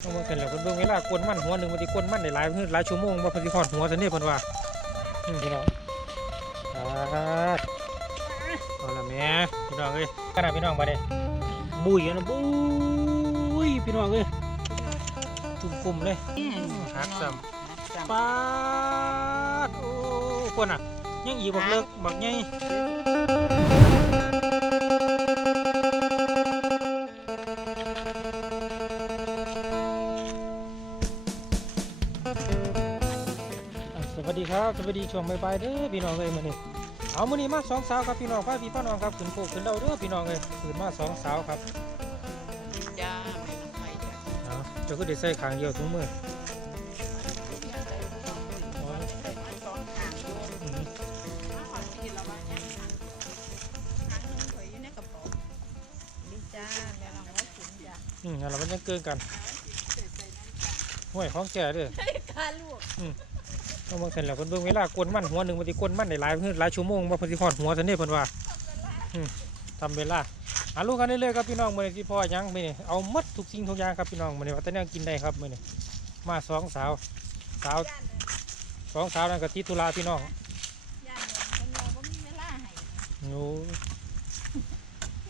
เอามาเสร็จแล้วเพิ่นเบิ่งเวลากวนมันหัวหนึงมันสิกวนมันได้หลายหลายชั่วโมงบ่เพิ่นสิฮอดหัวซะนี่เพิ่นว่าอืมพี่น้องครับเอาละแม่พี่น้องเอ้ยขนาดพี่น้องบัดนี้บุยนะบุยพี่น้องเอ้ยจุ่มปุ่มเลยหักซ้ำปาดโอ้คนน่ะยังอีกบักเลิกบักใหญ่ บสวัสดีช่วงบ่ายๆเด้อพี่น้องเอ้ยมื้อนี้เอามื้อนี้มาสองสาวครับพี่น้องพาพี่พ่อน้องครับขึ้นโคกขึ้นเดาเด้อพี่น้องเอ้ยขึ้นมาสองสาวครับจ้าไม่ต้องไปจ้ะเอาเจ้าก็ได้ใส่ขางเดียวทุกมื้อสองทางโยนอืมมาขอกินแล้วว่าเนี่ยทางนึงถอยอยู่ในกระเป๋าดีจ้าแม่ลองว่าถึงจ้ะอืมงั้นเรามันยังเกินกันห้วยของแก่เด้อค่าลูก เอามาเสร็จแล้วเพิ่นเบิ่งเวลากวนมันหัวหนึงมันสิกวนมันได้หลายหลายชั่วโมงบ่เพิ่นสิฮอดหัวซะนี่เพิ่นว่าอืมทำเวลาหาลูกกันเรื่อยๆครับพี่น้องมื้อนี้ที่พ่อยังมื้อนี้เอาหมดทุกสิ่งทุกอย่างครับพี่น้องมื้อนี้ว่าแต่แนวกินได้ครับมื้อนี้มาสองสาวสาวสองสาวนั่นก็ติดธุระพี่น้องย่านเนี่ยคนเราก็มีเวลาให้โอ้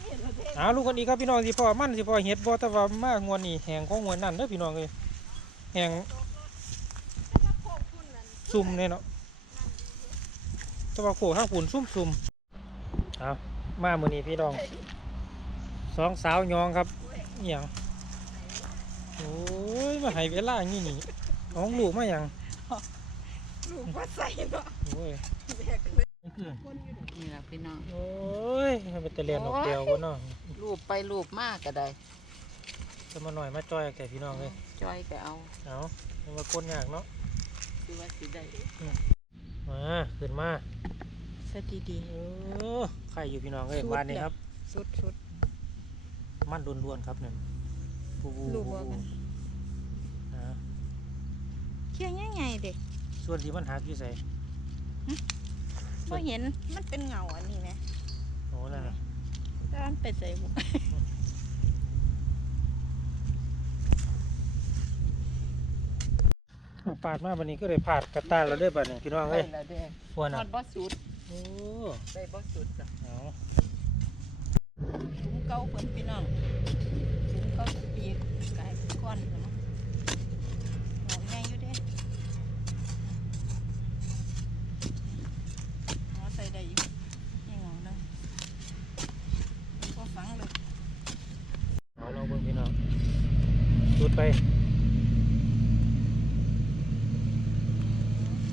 เห็นแล้วเท่หาลูกกันอีกครับพี่น้องสิพ่อมันสิพ่อเฮ็ดบ่แต่ว่ามางวนนี่แหงของงวนนั่นเด้อพี่น้องเอ้ยแหงถ้าพวกคุณนั่น ซุ่มเนี่ยเนาะแต่ว่าโขข้างฝุ่นซุ่มซุ่มๆเอามามื้อนี้พี่น้องสองสาวยองครับอหย่างโอ้ยมาให้เวลาอย่างนี้นี่ของลูกมาอย่างลูกว่าใส่เนาะโอ้ยแบกเลยนี่คือคนอยู่นี่ล่ะพี่น้องโอ้ยมันเป็นตะเลียนออกเดียวบ่เนาะรูปไปรูปมากก็ได้จะมาหน่อยมาจ้อยแก่พี่น้องเลยจอยไปเอาเอามันมาก้นยากเนาะคือว่า สิได้มาขึ้นมาสติดี โอ้ไข่อยู่พี่น้องเอ้ยสุด บ้านนี้แล้วครับ สุดสุด มันล้วนๆครับเนี่ยปูปูลูกว่ากันอ่าเคี่ยงยังไงเด็กส่วนที่มันหักอยู่ใส่พอเห็นมันเป็นเงาอันนี้ไหมโอ้นั่นน่ะแต่มันเป็นใส่บุ ปาดมาบันนี้ก็เลยพาดกระตายเราได้อบัดนี้พี่น้องได้เอ้ยแล้วเด้พวกทน่ะอดบ่สุดโอ้ได้บ่สุดจ้ะเอาถุงเก่าเพิ่นพี่น้องถุงเก่าปีกกายก้อนน่ะมั้งหอมใหญ่อยู่เด้หอใส่ได้อยู่นี่หอเลยบ่ฟังเลยเอาลองเบิ่งพี่น้องสุดไป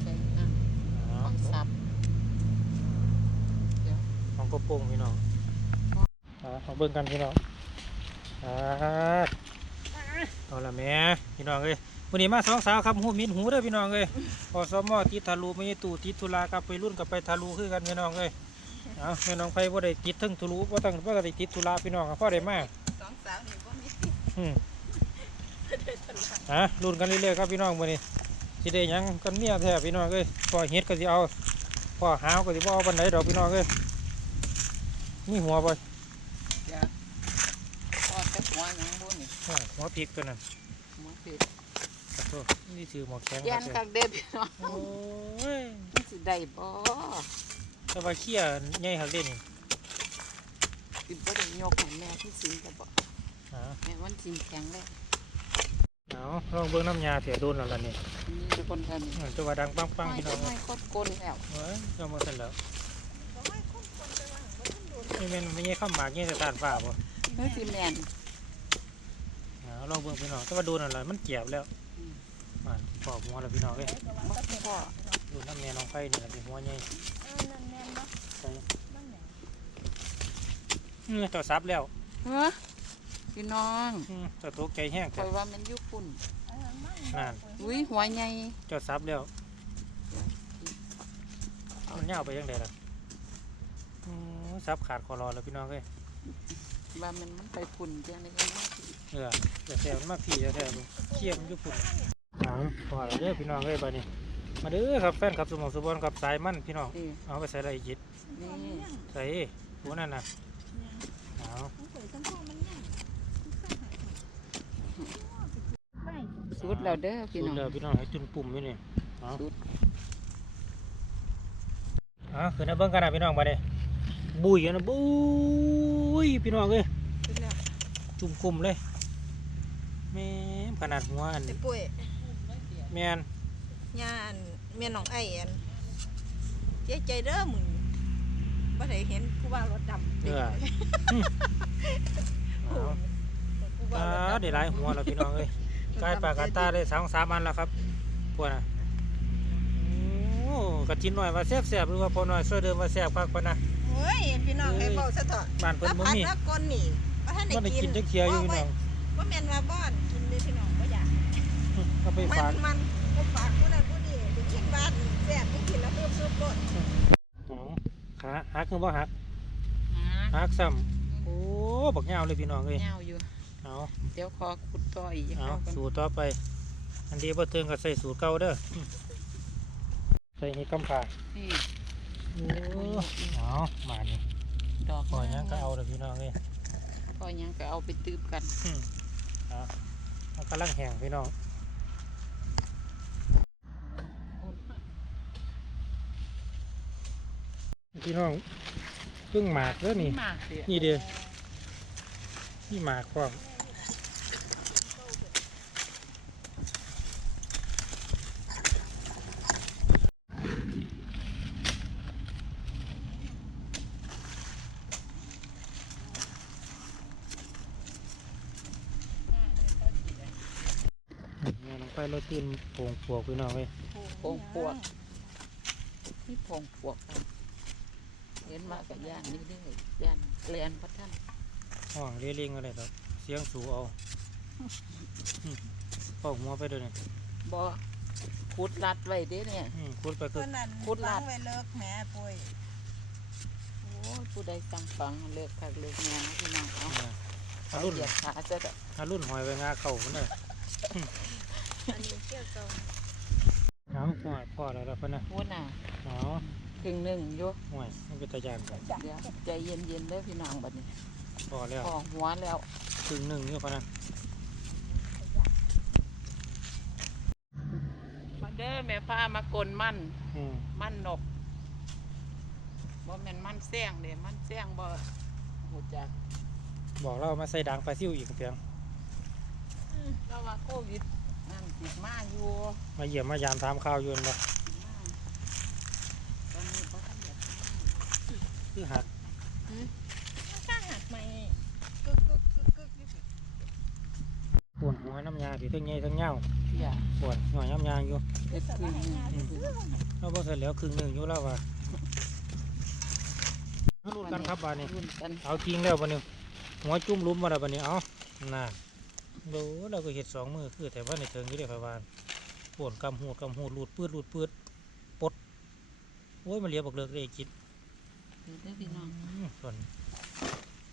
ใส่อะ เอา ของสับ ของกระโปรงพี่น้อง เอาเอาเบิ่งกันพี่น้องอ่าเอาละแม่พี่น้องเอ้ยวันนี้มาสองสาวครับหูมินหูเด้อพี่น้องเอ้ยพอสมอติดทะลุไม่ใช่ตู่ติดธุระครับไปรุ่นกับไปทะลุคือกันพี่น้องเอ้ยเอาแม่น้องไฟบ่ได้ติดทั้งทะลุบ่ต้องบ่ได้ติดธุระพี่น้องครับพ่อได้มาสองสาวนี่บ่มีอืมได้ตลาดฮะรุ่นกันเรื่อยๆครับพี่น้องมื้อนี้สิได้หยังกันเมียแท้พี่น้องเอ้ยพอเฮ็ดก็สิเอาพอหาวก็สิบ่เอาปานใดดอกพี่น้องเอ้ยมีหัวบ่จ้ะทอดแต่ หัวหยังบ่นี่อ้าวหัวพริกตัวนั้นหมูเป็ดขอโทษนี่ถือหมอกแข็งเตียนคคัรับกเด้อพี่น้องโอ้ยมันสิได้บ่แต่ว่าเขี้ยใหญ่คักเด้นี่สิบ่ได้ยกให้แม่ที่สิงก็บ่อ้าวแม่วันสิงแข็งเลยเอาลองเบิ่งน้ำยาเสียโดนแล้วล่ะนี่นี่ทุกคนกันอืมแตัวาดังปังๆพี่น้องไม่กดกลแล้วเฮ้ยเจ้ามาเสร็จแล้วนี่แม่นไม่ใช่ข้าวหมากนี่สถานฟ้าบ่เฮ้ยสิแม่นเอา ลองเบิ่งพี่น้องแต่ว่าโดนอะไรมันเจ็บแล้วมาปอกหัวแล้วพี่น้องเอ้ยบ่พอดูน้ำแม่น้องไฟนี่ล่ะสิหัวใหญ่ใส่อืมตัวซับแล้วเฮ้อพี่น้องอืมตัวตกใจแห้งคแต่อยว่ามันอยู่ปุ่นนั่นอุ้ยหัวใหญ่เจ้าซับแล้วมันยาวไปยังไงล่ะอืมซับขาดคอรอแล้วพี่น้องเอ้ย ว่ามันมันไปปุ่นจังได๋ก็มาสิเออแต่แซ่บมันมากพี่แท้ๆลูกเขี้ยมนอยู่ปุ่นเอาพอแล้วเด้อพี่น้องเอ้ยบัดนี้ มาเด้อครับแฟนครับสมองสุบอนครับสายมันพี่น้องนี่เอาไปใส่อะไรอีกจิตนี่ใส่หัวนั่นน่ะเอาสุดแล้วเด้อพี่สุดน้องแล้วพี่น้องให้จุนปุ่มอยู่นี่เอาสุดอะคือนะเบิ่งกันนะพี่น้องมาเด้ บุยอะนะบุยพี่น้องเอ้ยสุดแล้วจุ่มกลุ่มเลยแม่มขนาดหัวอันแต่ปุ้ยแม่นย่าอันแม่น้องไอ้อันเจ๊ใจเด้อมึงบ่ได้เห็นผู้ว่ารถดำเออเอาผู้อ่าว่ารถดำได้หลายหัวแล้วพี่น้องเอ้ยกลายปากกาตาได้สองสามอันแล้วครับพวกน่ะโอ้กระจินหน่อยว่าแซ่บๆหรือว่าพอหน่อยช่วยเดิมว่าแซ่บคักปะนะ โอ้ยพี่น้องให้เบาซะเถอะบ้านเพิ่นบ่พัดมีแล้วคนนี่บ่ทันบ่ได้ได้กิกินนจักเที่ยอยู่พี่น้องว่าแม่นว่าบ้านกินเด้อพี่น้องบ่อยากเอาไปมัฝากนมันบ่ฝากผู้นั้นผู้นี้ไปกินบ้านแซ่บไปกินแล้วเพิ่มซุปรสเอาขาหักคือบ่หักหักซ้ำโอ้บักยาวเลยพี่น้องเอ้ยยาวอยู่เอาเดี๋ยวขอขุดต่ออีกเอาเอากันสูตรต่อไป อันดีบ่เทิงก็ใส่สูตรเก่าเด้ออืมใส่เห็ดกำปานี่โอ้ เอามานี่ดอกพอหยังก็เอาเด้อพี่น้องเอ้ยพอหยังก็เอาไปตืบกันอืมเอามันกำลังแห้งพี่น้องพี่น้องเพิ่งหมากเด้อนี่มากเสียนี่เด้อนี่หมากความเนี่ยน้อง ไปรถตีนโป่งปวกพี่น้องเว้ยโป่งปวกนี่โป่งปวกเอาเห็นว่ากับย่านนี่เด้อย่านเรียนพระท่านห้องเรียลิงอะไรดอกเสียงสูเอาอืมเป่าหัวไปด้วยนี่บ่ขุดลัดไว้เด้เนี่ย อืมคุดไปคือเพื่อนนั่นคุดลาดฟังไว้เลิกแหม่ปุ้ยโอ้ยผู้ใดสั่งฟังเลิกคักเลิกงานนะพี่น้องเอาอ่าเอาอารุ่นเหยียบขาจะได้อารุ่นหอยไปงาเข่าพุ่นเลย อันนี้เกี่ยวกับเอาหอยพ่อแล้วแล้วพุ่นนะพูดน่ะอ๋อครึ่งหนึ่งอยู่หอยมันเป็นตะยานก่อนเดี๋ยวใจเย็นๆเด้อพี่น้องบัดนี้พอแล้วพอหัวแล้วครึ่งหนึ่งอยู่พุ่นนะมาเด้อแม่พามากลมันอืมมันนกบ่แม่นมันแซงเด้มันแซงบ่หูจักบอกเรามาใส่ด่างปลาซิวอีกเพียงเราว่าโควิดนั่น ติดมาอยู่มาเยี่ยมมายามถามข่าวอยืนบ่ติดมาตอนนี้บ่ทันอยากมาคือหักข้างหักไหมกึกกึกกึกกึกอยู่สิปวดหัวน้ำยาพี่ทั้งใหญ่ทั้งเงาอย่าปวดหัวน้ำยาอยู่เด็ดคืนหนึ่งเราบ่เสร็จแล้วครึ่งหนึ่งอยู่แล้วว่ะมาลุ้นกันครับบานนี้รุ่นกันเอาจริงแล้วบันนี้หัวจุ่มหลุมมาแล้วบันนี้เอาน่ะดูเราก็เห็ดสองมือคือแต่ว่าในเทิงก็ได้พะบานปวดกำหูดกำหูดหลุดปืดหลุดปืดปดโอ้ยมันเหลียบักเลิกเลยจิตเด้อพี่น้องอืมส่วน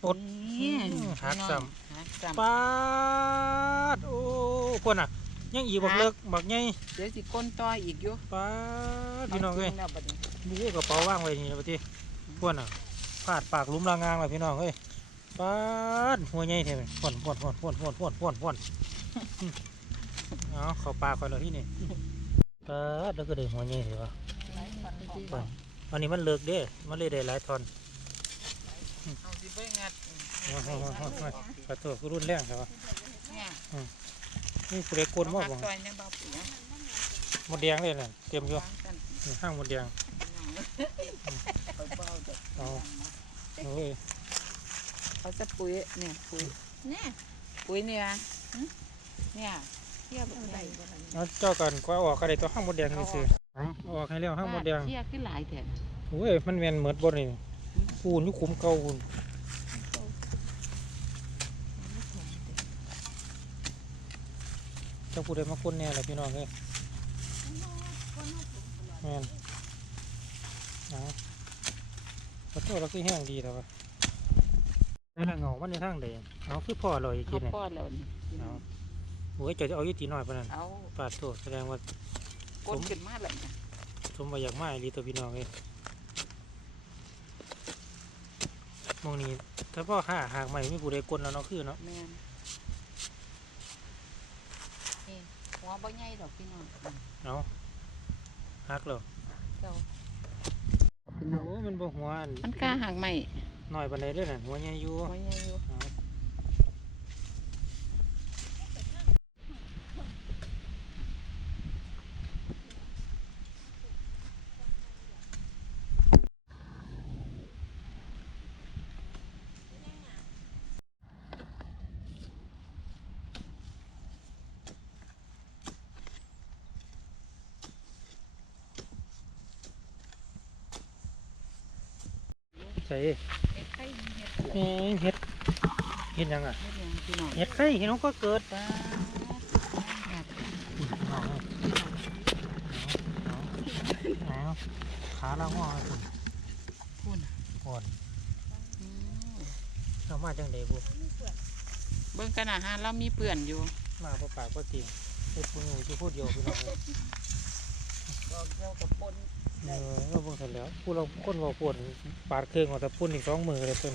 ปดนี่อืมหักพี่น้องซ้หักซ้ปาดโอ้คนอะ ยังอีบักเลิกบักไงำเดี๋ยวสิก้นต่ออีกอยู่ปาดพี่น้องเอ้ยาจริแล้วบัดนี้ดูกระเป๋าว่างไว้นี่นะพี่คนอะพาดปากหลุมรางงางเลยพี่น้องเอ้ย ปาดหัวใหญ่เท่ไหมพ่นพ่นพ่นพ่นพ่นพ่นพ่นพ่นอืมเอาเข้าปลากไปเลยที่นี่ปาดแล้วก็ได้หัวใหญ่เห็นปะปนอันนี้มันเลิกเด้ มันเลยได้หลายทอนเอาสิไปงัดโอ้โหโอ้โหโอ้โหขอโทษกูรุนแรงใช่ปะนี่ยนี่กูได้กวนมากซอยเนี่ยบ่ปุ๋ยนะหมดแดงเลยน่ะเตรียมอยู่วางกันนี่ห้างหมดแดงอเอาโอ้ย เอาสักปุ๋ยเนี่ยปุ๋ยเนี่ยปุ๋ยเนี่ยหึเนี่ยเทียบเอาได้บ่ทันเอาเจ้ากันก็เอาออกก็ได้ตัวห้างหมดแดงนี่ซื้อเอาเอาออกให้แล้วห้างหมดแดงเที่ยขึ้นหลายแถบโอ้ยมันแมนเหมือดบนนี่คูนอยุคุมเก่าคูนเจ้าพูดได้มาคนแน่แหละพี่น้องเอ้ยแมนเอาขอโทษเราคือแห้งดีแต่ว่าในละเงามันในทางใดเอาคือพ่อเราอีกทีเขาเนี่ยป้อนแล้วนี่เอาโอ้ยเจะจะเอาอยุตีน้อยปานนั้นเอาปาดโทษแสดงว่าก้นขึ้นมาแล้วเนี่ยสมว่าอยากมาอีหลีตัวพี่น้องเอ้ยมองนี้ถ้าพ่อห้าหากใหม่ไม่ผู้ใดกลนแล้วเนาะคือเนาะแม่นนี่หัวบ่ใหญ่ดอกพี่น้องเอาฮักเหรอเจ้า โอ้มันบ่หัวอันมันกล้าหักใหม่ น้อยปานใดเด้อน่ะหัวใหญ่อยู่บ่ใหญ่อยู่เอาใส่ เฮ็ดเฮ็ดแหงเฮ็ดเฮ็ดยังอะเฮ็ดหยังพี่น้องเฮ็ดไข่เฮ็ดน้องก็เกิดป้าเอาเอาเอาขาละหัวคุณพูนก่อนเอามาจังไดบุเบิ่งกันอาหารเรามีเปื่อนอยู่ มาบ่ปากบ่ติงเฮ็ดผู้อยู่อยู่ผู้เดียวพี่น้องเอ้ยดอกเดียวกับปน เออเราเบิ่งเสร็จแล้วผู้เราคนเว้าปวดปาดเครื่องเอาแต่ปุ่นอีกสองมือเลยเพิ่น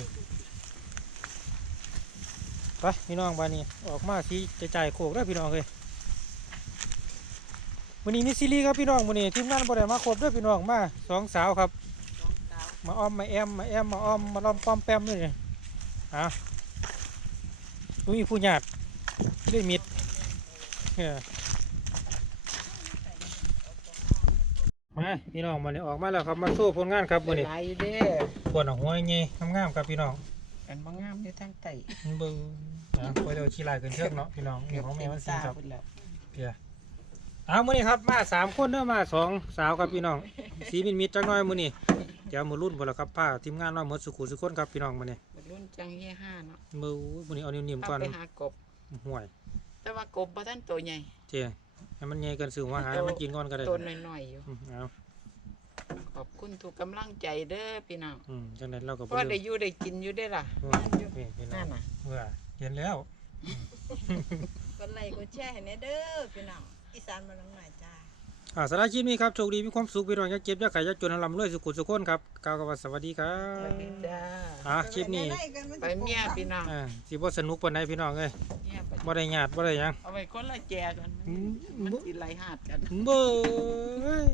ไปพี่น้องบ้านนี้ออกมาสิจะจ่ายโคกได้อพี่น้องเอ้ยวันนี้มีซีรีส์ครับพี่น้องวันนี้ทีมงานบ่ได้มาครบเด้อพี่น้องมาสองสาวครับสองสาวมาอ้อมมาแอมมาแอมมาอ้อมมาล้อมป้อมแปมด้วยนี่อะอุ้ยผู้หยาดด้วยมิดเออ มาพี่น้องมาเนี่ยออกมาแล้วครับมาสู้ผลงานครับวันนี้หลายอยู่เด้ปวดหัวไงงามๆครับพี่น้องกันบ่งามอยู่ทางใต้เบิ้งอะไปเดี๋ยวชี้ลายกันเชือกเนาะพี่น้องนี่ของแม่มันสีครับพุ่นแล้วเพียเอามื้อนี้ครับมาสามคนเด้อมาสองสาวครับพี่น้องสีมิดมิดจักหน้อยมื้อนี้เดี๋ยวมื้อรุ่นบ่แล้วครับป้าทีมงานเราหมดสุขุสุคนครับพี่น้องมื้อนี้รุ่นจังเฮียห้าเนาะมือมื้อนี้เอานิ่มๆก่เอาอนไปหากบห่วย แต่ว่ากบบ่ทันตัวใหญ่เจ้ ให้มันใหญ่เกันซื้อมาหาให้มันกินก่อนก็ได้ตัวน้อยๆอยู่อืมเอาขอบคุณทุกกำลังใจเด้อพี่น้องอืมจังได๋เราก็เพบ่ราะลืได้มอยู่ได้กินอยู่ได้อล่ะอืมนี่พี่น้อนั่งนน่ะเมื่อเห็นแล้ว กดไลค์กดแชร์ให้แน่เด้อพี่น้องอีสานบ้านหลังใหม่จ้า อ่าสำหรับคลิปนี้ครับโชคดีมีความสุขพี่น้องอย่าเจ็บอย่าไข้อย่าจนให้ร่ำรวยสุขุสุขคนครับกล่าวคำว่าสวัสดีครัสวัสบดีจ้าอ่าคลิปนี้ไปเมียพี่น้องอ่าสิบ่สนุกปานใดพี่น้องเอ้ยเมียไปบ่ได้ญาติบ่ได้หยังเอาไปคนละแจกันอืมมันสิไล่หาดกัน เบ้ย